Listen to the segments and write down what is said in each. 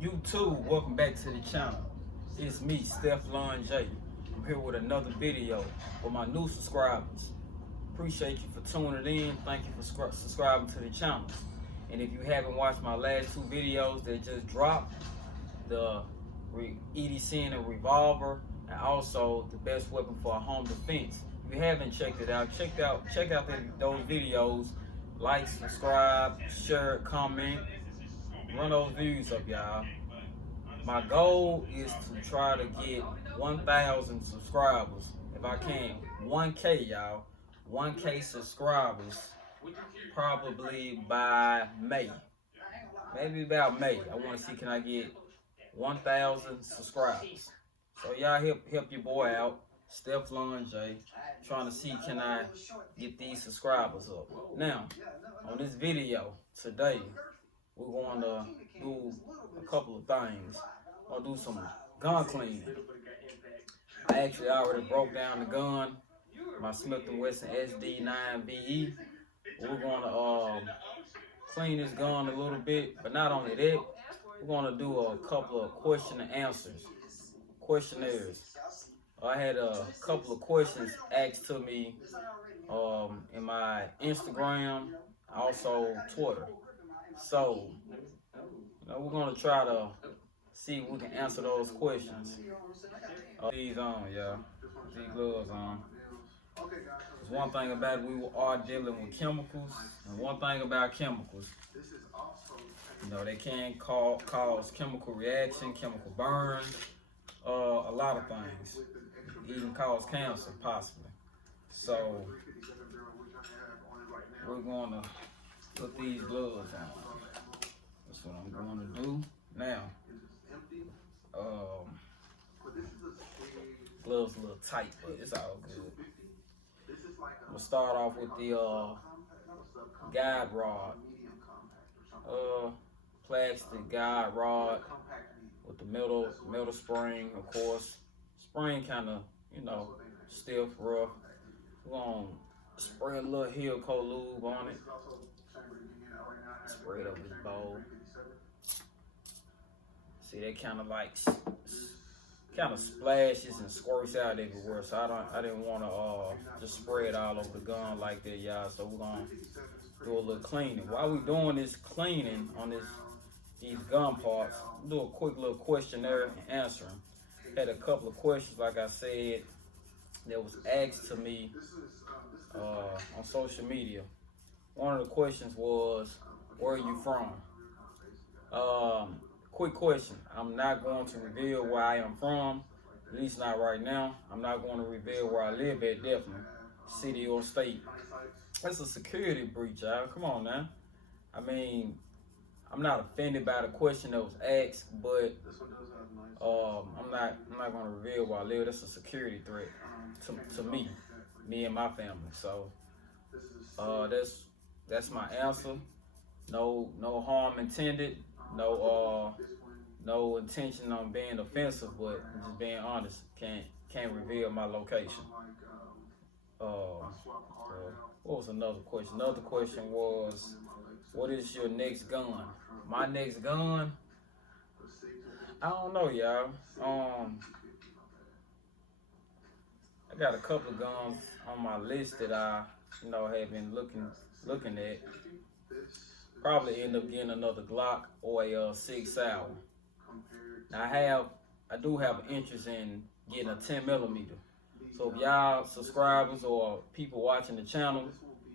YouTube, welcome back to the channel. It's me, Sd9Ve. I'm here with another video for my new subscribers. Appreciate you for tuning in. Thank you for subscribing to the channel. And if you haven't watched my last two videos that just dropped, the EDC and revolver, and also the best weapon for a home defense. If you haven't checked it out, check out those videos. Like, subscribe, share, comment, run those views up, y'all. My goal is to try to get 1,000 subscribers if I can. 1K, y'all. 1K subscribers probably by May. Maybe about May. I want to see, can I get 1,000 subscribers? So y'all help your boy out, Sd9Ve, trying to see, can I get these subscribers up. Now, on this video today, we're going to do a couple of things. I'm going to do some gun cleaning. I actually already broke down the gun, my Smith & Wesson Sd9Ve. We're going to clean this gun a little bit, but not only that, we're going to do a couple of question and answers, questionnaires. I had a couple of questions asked to me in my Instagram, also Twitter. So, we're going to try to see if we can answer those questions. These on, y'all. These gloves on. There's one thing about it, we are dealing with chemicals, and one thing about chemicals, they can cause chemical reaction, chemical burn, a lot of things. Even cause cancer, possibly. So, we're going to put these gloves on. That's what I'm going to do now. Gloves a little tight, but it's all good. I'm gonna start off with the guide rod. Plastic guide rod with the metal spring, of course. Spring kind of, stiff, rough. We're gonna spray a little heel coat lube on it. Spray it over this bowl. See, that kind of splashes and squirts out everywhere. So I didn't want to just spray it all over the gun like that, y'all. So we're gonna do a little cleaning. While we're doing this cleaning on these gun parts, do a quick little questionnaire and answer them. Had a couple of questions, like I said, that was asked to me on social media. One of the questions was, where are you from? Quick question. I'm not going to reveal where I am from, at least not right now. I'm not going to reveal where I live at, definitely, city or state. That's a security breach, y'all. Come on now. I mean, I'm not offended by the question that was asked, but I'm not going to reveal where I live. That's a security threat to me and my family. So that's my answer. No harm intended. No intention on being offensive, but I'm just being honest. Can't reveal my location. What was another question? Another question was, what is your next gun? My next gun? I don't know, y'all. I got a couple of guns on my list that I, have been looking at. Probably end up getting another Glock or a 6 Sauer. Now I do have an interest in getting a 10mm. So if y'all subscribers or people watching the channel,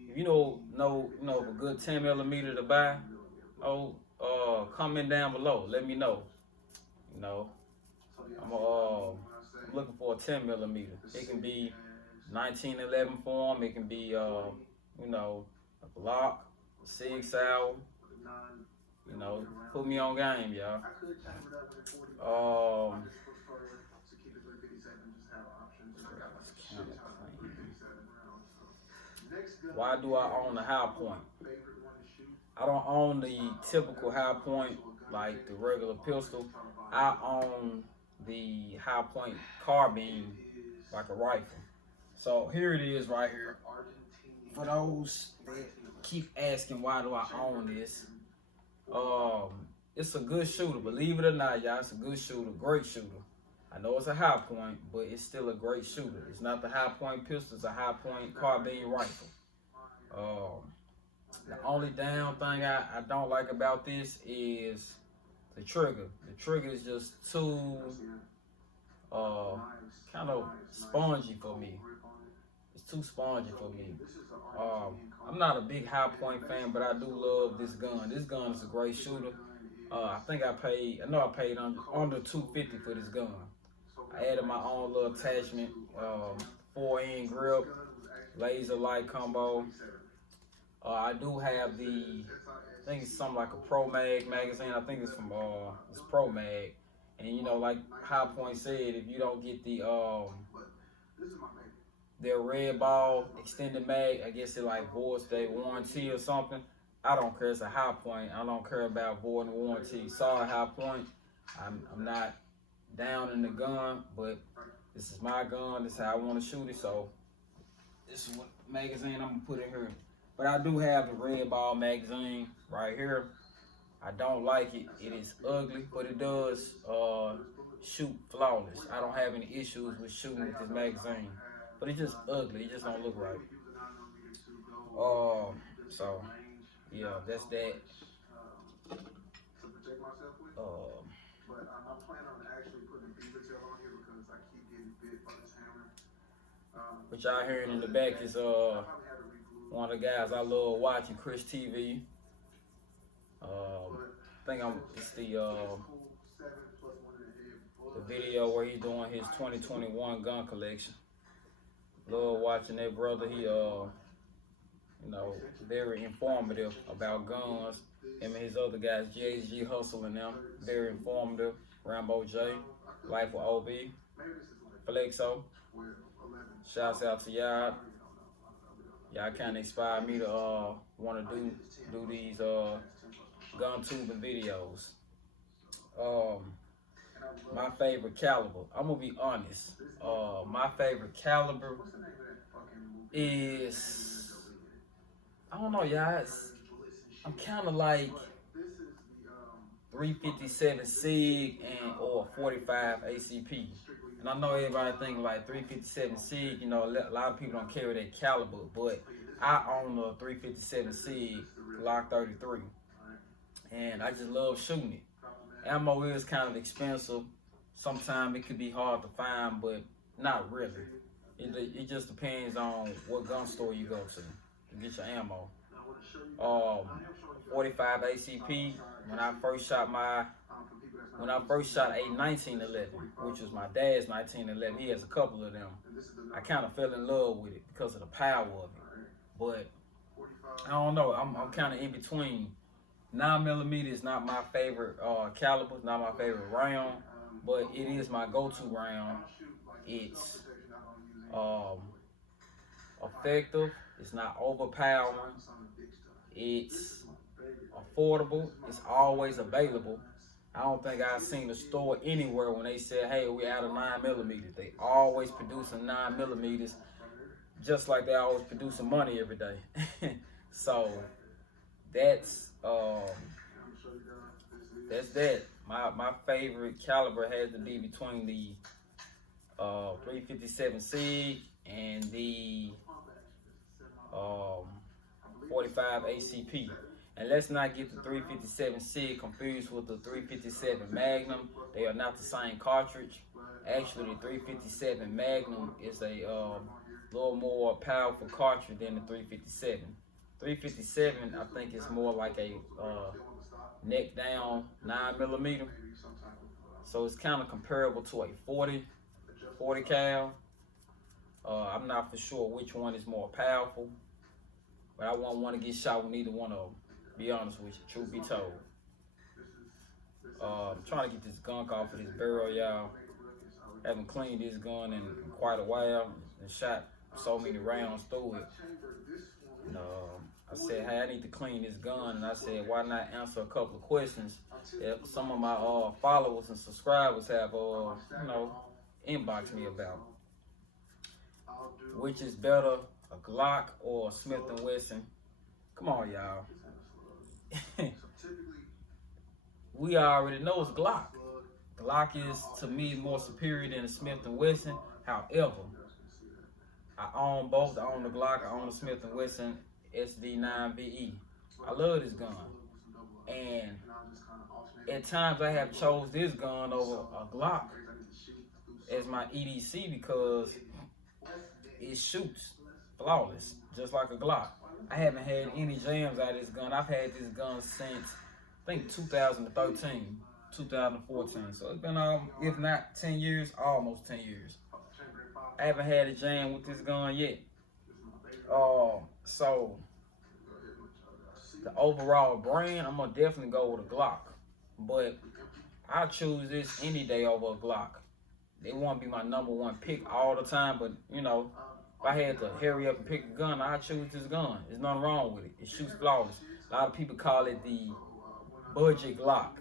if you know of a good 10mm to buy, comment down below. Let me know. I'm looking for a 10mm. It can be 1911 form. It can be a Glock, 6 Sauer. Put me on game, y'all. Why do I own a high point? I don't own the typical high point like the regular pistol. I own the high point carbine like a rifle. So here it is right here. For those that keep asking why do I own this, it's a good shooter. Believe it or not, y'all, it's a good shooter, great shooter. I know it's a high point, but it's still a great shooter. It's not the high point pistol, it's a high point carbine rifle. The only down thing I don't like about this is the trigger. The trigger is just too kind of spongy for me. It's too spongy for me. I'm not a big high point fan, but I do love this gun. This gun is a great shooter. I know I paid under $250 for this gun. I added my own little attachment, 4-in grip, laser light combo. I do have I think it's something like a Pro Mag magazine. I think it's from it's Pro Mag. And you know, like High Point said, if you don't get their red ball extended mag, I guess it like voids their warranty or something. I don't care. It's a High Point. I don't care about voiding warranty. Sorry, High Point. I'm not down in the gun, but this is my gun. This is how I want to shoot it. So this is what magazine I'm gonna put in here. But I do have the red ball magazine right here. I don't like it. It is ugly, but it does shoot flawless. I don't have any issues with shooting with this magazine, but it's just ugly. It just don't look right. So yeah, that's that. What y'all hearing in the back is one of the guys I love watching, Chris TV. I think it's the video where he's doing his 2021 gun collection. Love watching that brother. He you know, very informative about guns. Him and his other guys, JG Hustle and them, very informative. Rambo J, Life with OB, Flexo. Shouts out to y'all. Y'all kind of inspired me to want to do these gun tubing videos. My favorite caliber, I'm gonna be honest. My favorite caliber is, I don't know, y'all. I'm kind of like 357 SIG or 45 ACP. And I know everybody think like 357 SIG, you know, a lot of people don't carry that caliber, but I own a 357 SIG Glock 33. And I just love shooting it. Ammo is kind of expensive. Sometimes it could be hard to find, but not really. It just depends on what gun store you go to get your ammo. 45 ACP. When I first shot a 1911, which was my dad's 1911, he has a couple of them. I kind of fell in love with it because of the power of it. But I don't know. I'm kind of in between. 9mm is not my favorite caliber, not my favorite round, but it is my go-to round. It's effective. It's not overpowering. It's affordable. It's always available. I don't think I've seen a store anywhere when they said, hey, we're out of 9mm. They always producing 9mm, just like they always producing money every day. So that's that. My favorite caliber has to be between the 357 SIG and the 45 ACP. And let's not get the 357 SIG confused with the 357 Magnum. They are not the same cartridge. Actually, the 357 Magnum is a little more powerful cartridge than the 357. 357, I think, is more like a neck down 9mm. So it's kind of comparable to a 40 cal. I'm not for sure which one is more powerful, but I wouldn't want to get shot with neither one of them. Be honest with you, truth be told. I'm trying to get this gunk off of this barrel, y'all. Haven't cleaned this gun in quite a while and shot so many rounds through it. And, I said, hey, I need to clean this gun, and I said, why not answer a couple of questions that some of my followers and subscribers have, you know, inboxed me about. Which is better, a Glock or a Smith & Wesson? Come on, y'all. we already know it's Glock. Glock is, to me, more superior than the Smith & Wesson. However, I own both. I own the Glock. I own the Smith & Wesson Sd9Ve. I love this gun. And at times I have chose this gun over a Glock as my EDC because it shoots flawless, just like a Glock. I haven't had any jams out of this gun. I've had this gun since, I think, 2013, 2014. So it's been, if not 10 years, almost 10 years. I haven't had a jam with this gun yet. So the overall brand, I'm gonna definitely go with a Glock. But I choose this any day over a Glock. They won't be my #1 pick all the time, but you know, if I had to hurry up and pick a gun, I choose this gun. There's nothing wrong with it. It shoots flawless. A lot of people call it the budget Glock.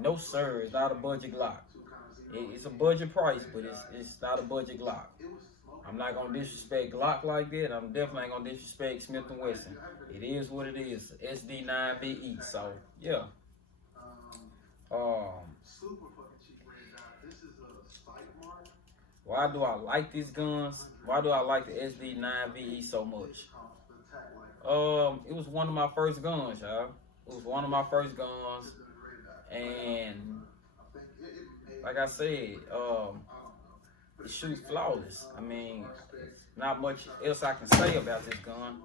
No sir, it's not a budget Glock. It's a budget price, but it's not a budget Glock. I'm not gonna disrespect Glock like that. I'm definitely ain't gonna disrespect Smith & Wesson. It is what it is. Sd9Ve. So yeah. Why do I like these guns? Why do I like the Sd9Ve so much? It was one of my first guns, y'all. It was one of my first guns, and like I said, it shoots flawless. I mean, not much else I can say about this gun.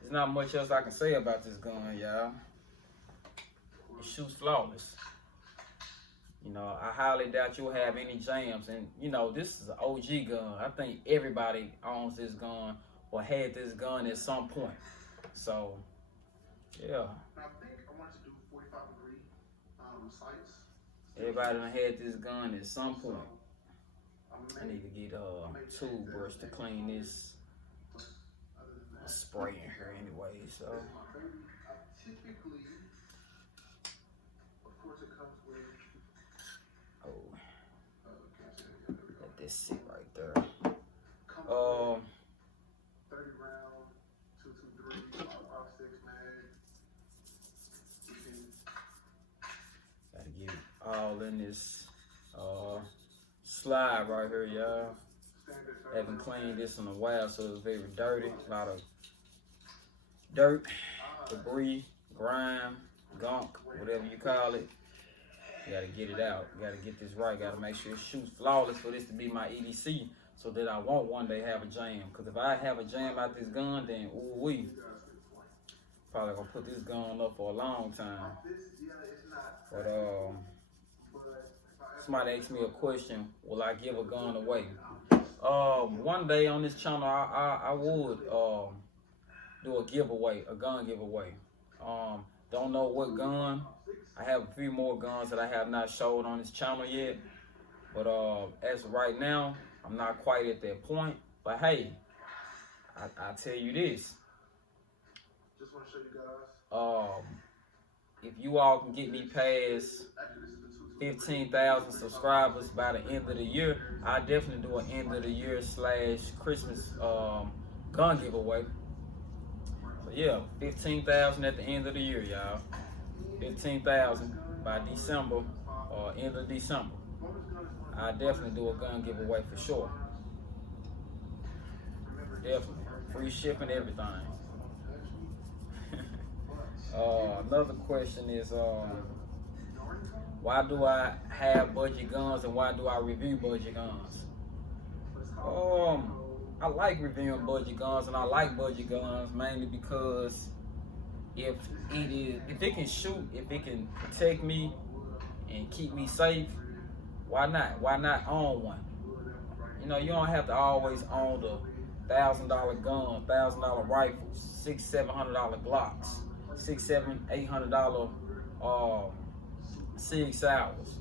There's not much else I can say about this gun, y'all. It shoots flawless. You know, I highly doubt you'll have any jams. And, you know, this is an OG gun. I think everybody owns this gun or had this gun at some point. So, yeah. I think I want to do 45-degree sights. Everybody done had this gun at some point. I need to get a toothbrush to clean this spray in here anyway. So, typically, of course, it comes with. Let this sit right there. 30 round, 223, 5.56 mag. Gotta get it all in this slide right here, y'all. Haven't cleaned this in a while, so it's very dirty. A lot of dirt, debris, grime, gunk, whatever you call it. You gotta get it out. You gotta get this right. Gotta make sure it shoots flawless for this to be my EDC, so that I won't one day have a jam. Cause if I have a jam out this gun, then ooh-wee, probably gonna put this gun up for a long time. But somebody asked me a question: will I give a gun away? One day on this channel, I would do a giveaway, a gun giveaway. Don't know what gun. I have a few more guns that I have not showed on this channel yet. But as of right now, I'm not quite at that point. But hey, I tell you this. Just want to show you guys. If you all can get me past 15,000 subscribers by the end of the year, I definitely do an end of the year / Christmas gun giveaway. So yeah, 15,000 at the end of the year, y'all. 15,000 by December or end of December. I definitely do a gun giveaway for sure. Definitely. Free shipping, everything. Another question is, why do I have budget guns and why do I review budget guns? I like reviewing budget guns, and I like budget guns mainly because if it can shoot, if it can protect me and keep me safe, why not? Why not own one? You know, you don't have to always own the $1,000 gun, $1,000 rifles, $600-700 Glocks, $600-800 Sig Sauers.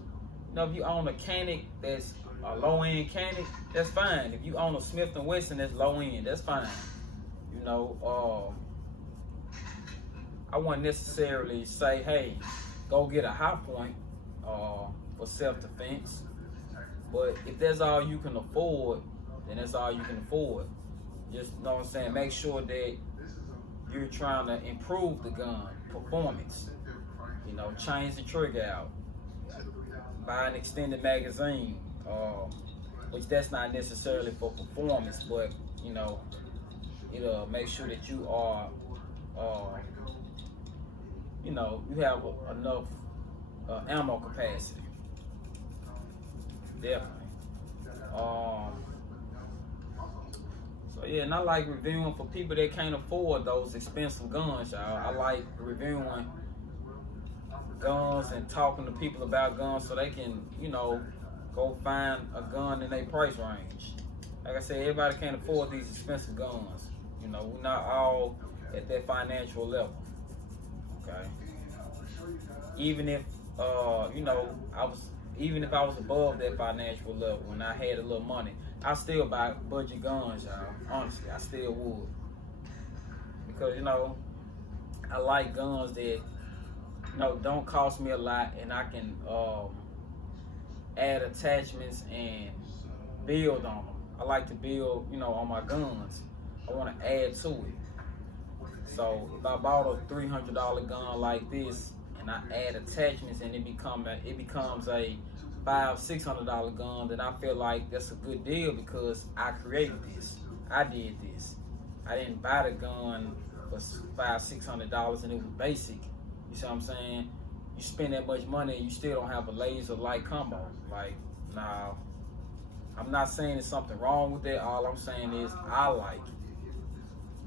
You know, if you own a Canic that's a low-end Canic, that's fine. If you own a Smith & Wesson that's low-end, that's fine. You know, I wouldn't necessarily say, hey, go get a high point for self-defense. But if that's all you can afford, then that's all you can afford. Just, you know what I'm saying, make sure that you're trying to improve the gun performance. You know, change the trigger out. Buy an extended magazine, which that's not necessarily for performance, but you know, it'll make sure that you are, uh, you know, you have enough ammo capacity. Definitely. So yeah, and I like reviewing for people that can't afford those expensive guns, y'all. I like reviewing guns and talking to people about guns so they can, you know, go find a gun in their price range. Like I said, everybody can't afford these expensive guns. You know, we're not all at that financial level. Okay. Even if you know, even if I was above that financial level and I had a little money, I still buy budget guns, y'all. Honestly, I still would. Because, you know, I like guns that, you know, don't cost me a lot and I can add attachments and build on them. I like to build, you know, on my guns. I want to add to it. So if I bought a $300 gun like this and I add attachments and it becomes a $500-600 gun, then I feel like that's a good deal because I created this. I did this. I didn't buy the gun for $500-600 and it was basic. You see what I'm saying? You spend that much money and you still don't have a laser light combo. Like, nah. I'm not saying there's something wrong with that. All I'm saying is I like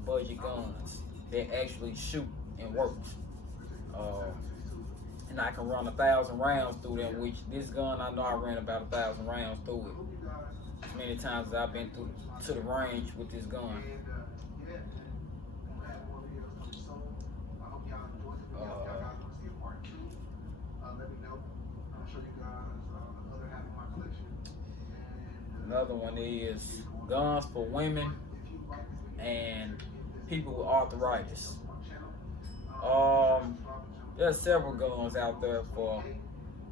budget guns that actually shoot and works. And I can run 1,000 rounds through them, which this gun, I know I ran about 1,000 rounds through it. As many times as I've been to the range with this gun. Another one is guns for women and people with arthritis. There's several guns out there for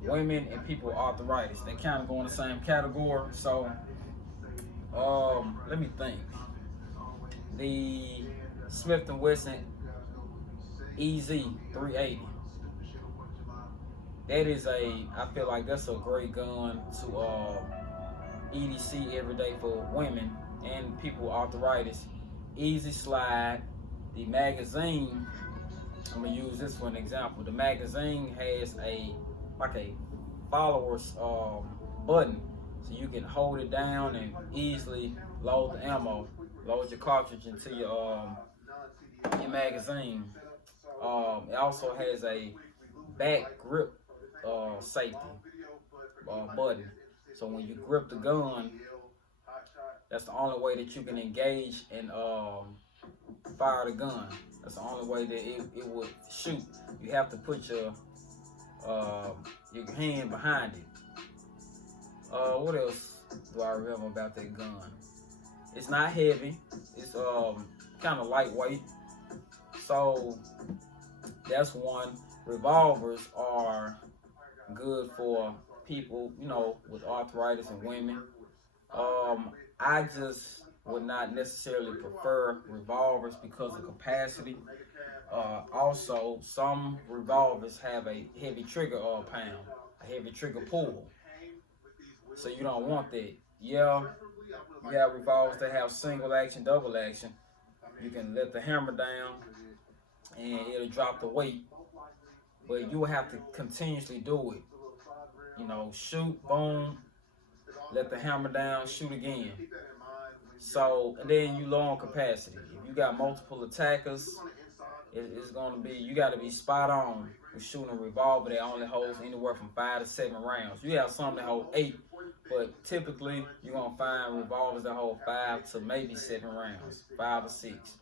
women and people with arthritis. They kind of go in the same category. So, let me think. The Smith & Wesson EZ380. That is I feel like that's a great gun to EDC every day for women and people with arthritis. Easy slide. The magazine, I'm gonna use this for an example. The magazine has a follower's button, so you can hold it down and easily load the ammo, load your cartridge into your magazine. It also has a back grip safety button, so when you grip the gun, that's the only way that you can engage and fire the gun. That's the only way that it would shoot. You have to put your hand behind it. What else do I remember about that gun? It's not heavy. It's kind of lightweight. So that's one. Revolvers are good for people, you know, with arthritis and women. I just would not necessarily prefer revolvers because of capacity. Also, some revolvers have a heavy trigger pound, a heavy trigger pull. So you don't want that. Yeah, you have revolvers that have single action, double action. You can let the hammer down and it'll drop the weight. But you will have to continuously do it. You know, shoot, boom, let the hammer down, shoot again. So, and then you low on capacity. If you got multiple attackers, it's gonna be, you gotta be spot on with shooting a revolver that only holds anywhere from 5 to 7 rounds. You have some that hold 8, but typically you're gonna find revolvers that hold 5 to maybe 7 rounds, 5 or 6.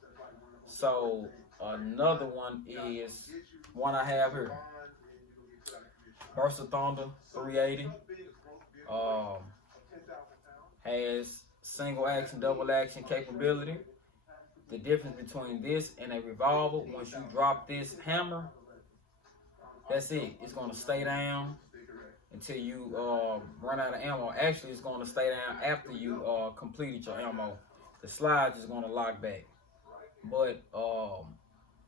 So another one is one I have here. Burst Thunder 380. Has single action, double action capability. The difference between this and a revolver, once you drop this hammer, that's it. It's gonna stay down until you run out of ammo. Actually, it's gonna stay down after you completed your ammo. The slide is gonna lock back. But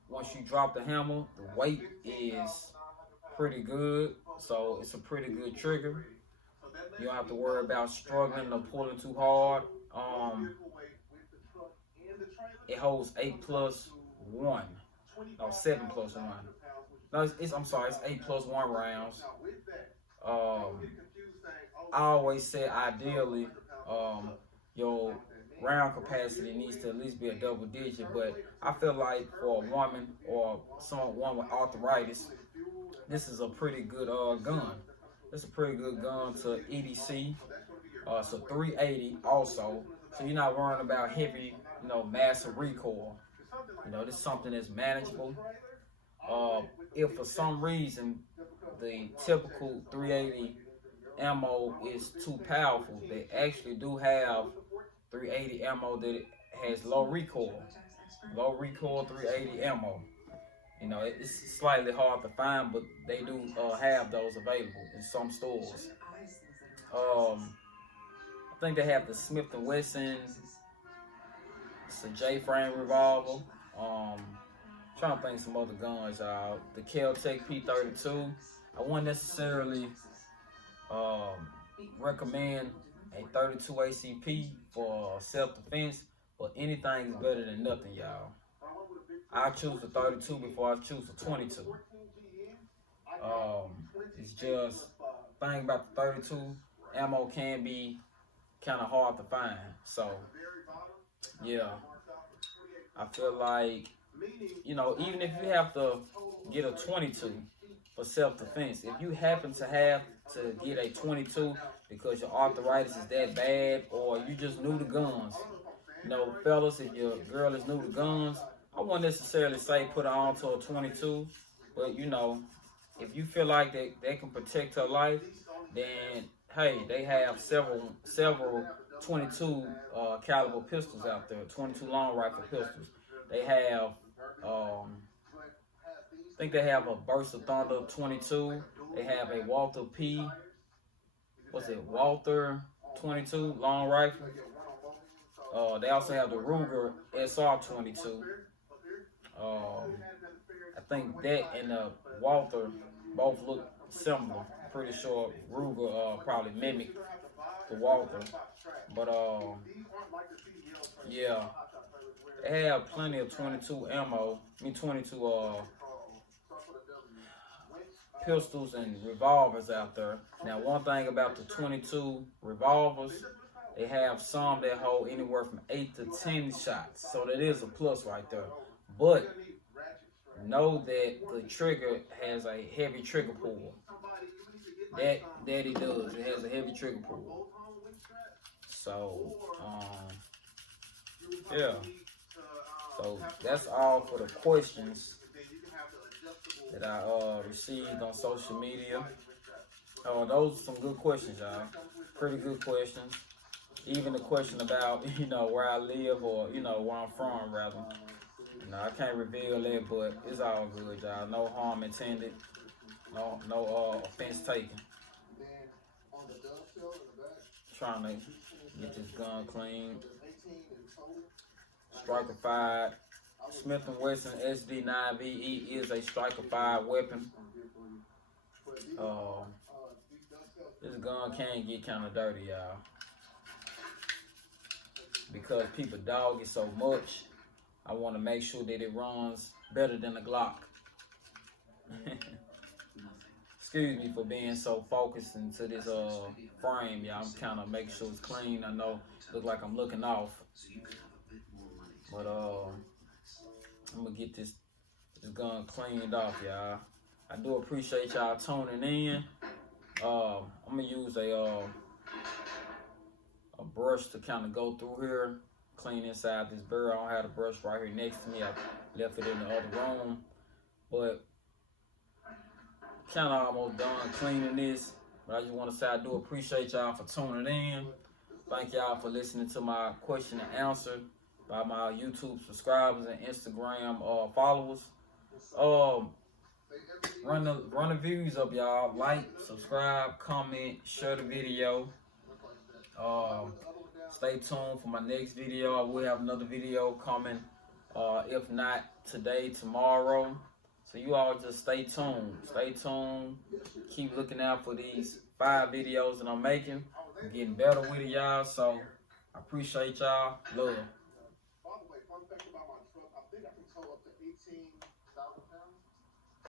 once you drop the hammer, the weight is pretty good. So it's a pretty good trigger. You don't have to worry about struggling or pulling too hard. It holds 8+1. No, 7+1. No, I'm sorry, it's 8+1 rounds. I always say ideally, your round capacity needs to at least be a double digit, but I feel like for a woman or someone with arthritis, this is a pretty good gun. It's a pretty good gun to EDC. It's a 380 also, so you're not worrying about heavy, massive recoil. This is something that's manageable. If for some reason the typical 380 ammo is too powerful, they actually do have 380 ammo that has low recoil 380 ammo. It's slightly hard to find, but they do have those available in some stores. I think they have the Smith & Wesson. It's a J-frame revolver. Trying to think some other guns, y'all. The Kel-Tec P32. I wouldn't necessarily recommend a 32 ACP for self-defense, but anything is better than nothing, y'all. I choose the 32 before I choose the 22. It's just thing about the 32 ammo can be kind of hard to find. So yeah, I feel like even if you have to get a 22 for self-defense, if you happen to have to get a 22 because your arthritis is that bad or you just new to guns, fellas, if your girl is new to guns, I wouldn't necessarily say put her on to a 22, but if you feel like they can protect her life, then hey, they have several 22 caliber pistols out there, 22 long rifle pistols. They have, I think they have a Burst of Thunder 22. They have a Walther Walther 22 long rifle. They also have the Ruger SR 22. I think that and the Walther both look similar. I'm pretty sure Ruger probably mimicked the Walther, but yeah, they have plenty of 22 ammo. 22 pistols and revolvers out there. Now, one thing about the 22 revolvers, they have some that hold anywhere from 8 to 10 shots, so that is a plus right there. But know that the trigger has a heavy trigger pull. That it does. It has a heavy trigger pull. So yeah. So that's all for the questions that I received on social media. Those are some good questions, y'all. Pretty good questions. Even the question about where I live or where I'm from, rather. I can't reveal that, but it's all good, y'all. No harm intended. No offense taken. Trying to get this gun clean. Striker-fired. Smith & Wesson Sd9Ve is a striker-fired weapon. This gun can get kind of dirty, y'all, because people dog it so much. I want to make sure that it runs better than the Glock. Excuse me for being so focused into this frame, y'all. I'm kind of making sure it's clean. I know it look like I'm looking off, but I'm gonna get this gun cleaned off, y'all. I do appreciate y'all tuning in. I'm gonna use a brush to kind of go through here, clean inside this barrel. I don't have the brush right here next to me. I left it in the other room, but kind of almost done cleaning this. But I just want to say I do appreciate y'all for tuning in. Thank y'all for listening to my question and answer by my YouTube subscribers and Instagram followers. Run the views up, y'all. Like, subscribe, comment, share the video. Stay tuned for my next video. I will have another video coming. If not today, tomorrow. So you all just stay tuned. Stay tuned. Keep looking out for these 5 videos that I'm making. I'm getting better with it, y'all. So I appreciate y'all. Love. By the way, fun fact about my truck, I think I can tow up to 18,000 pounds.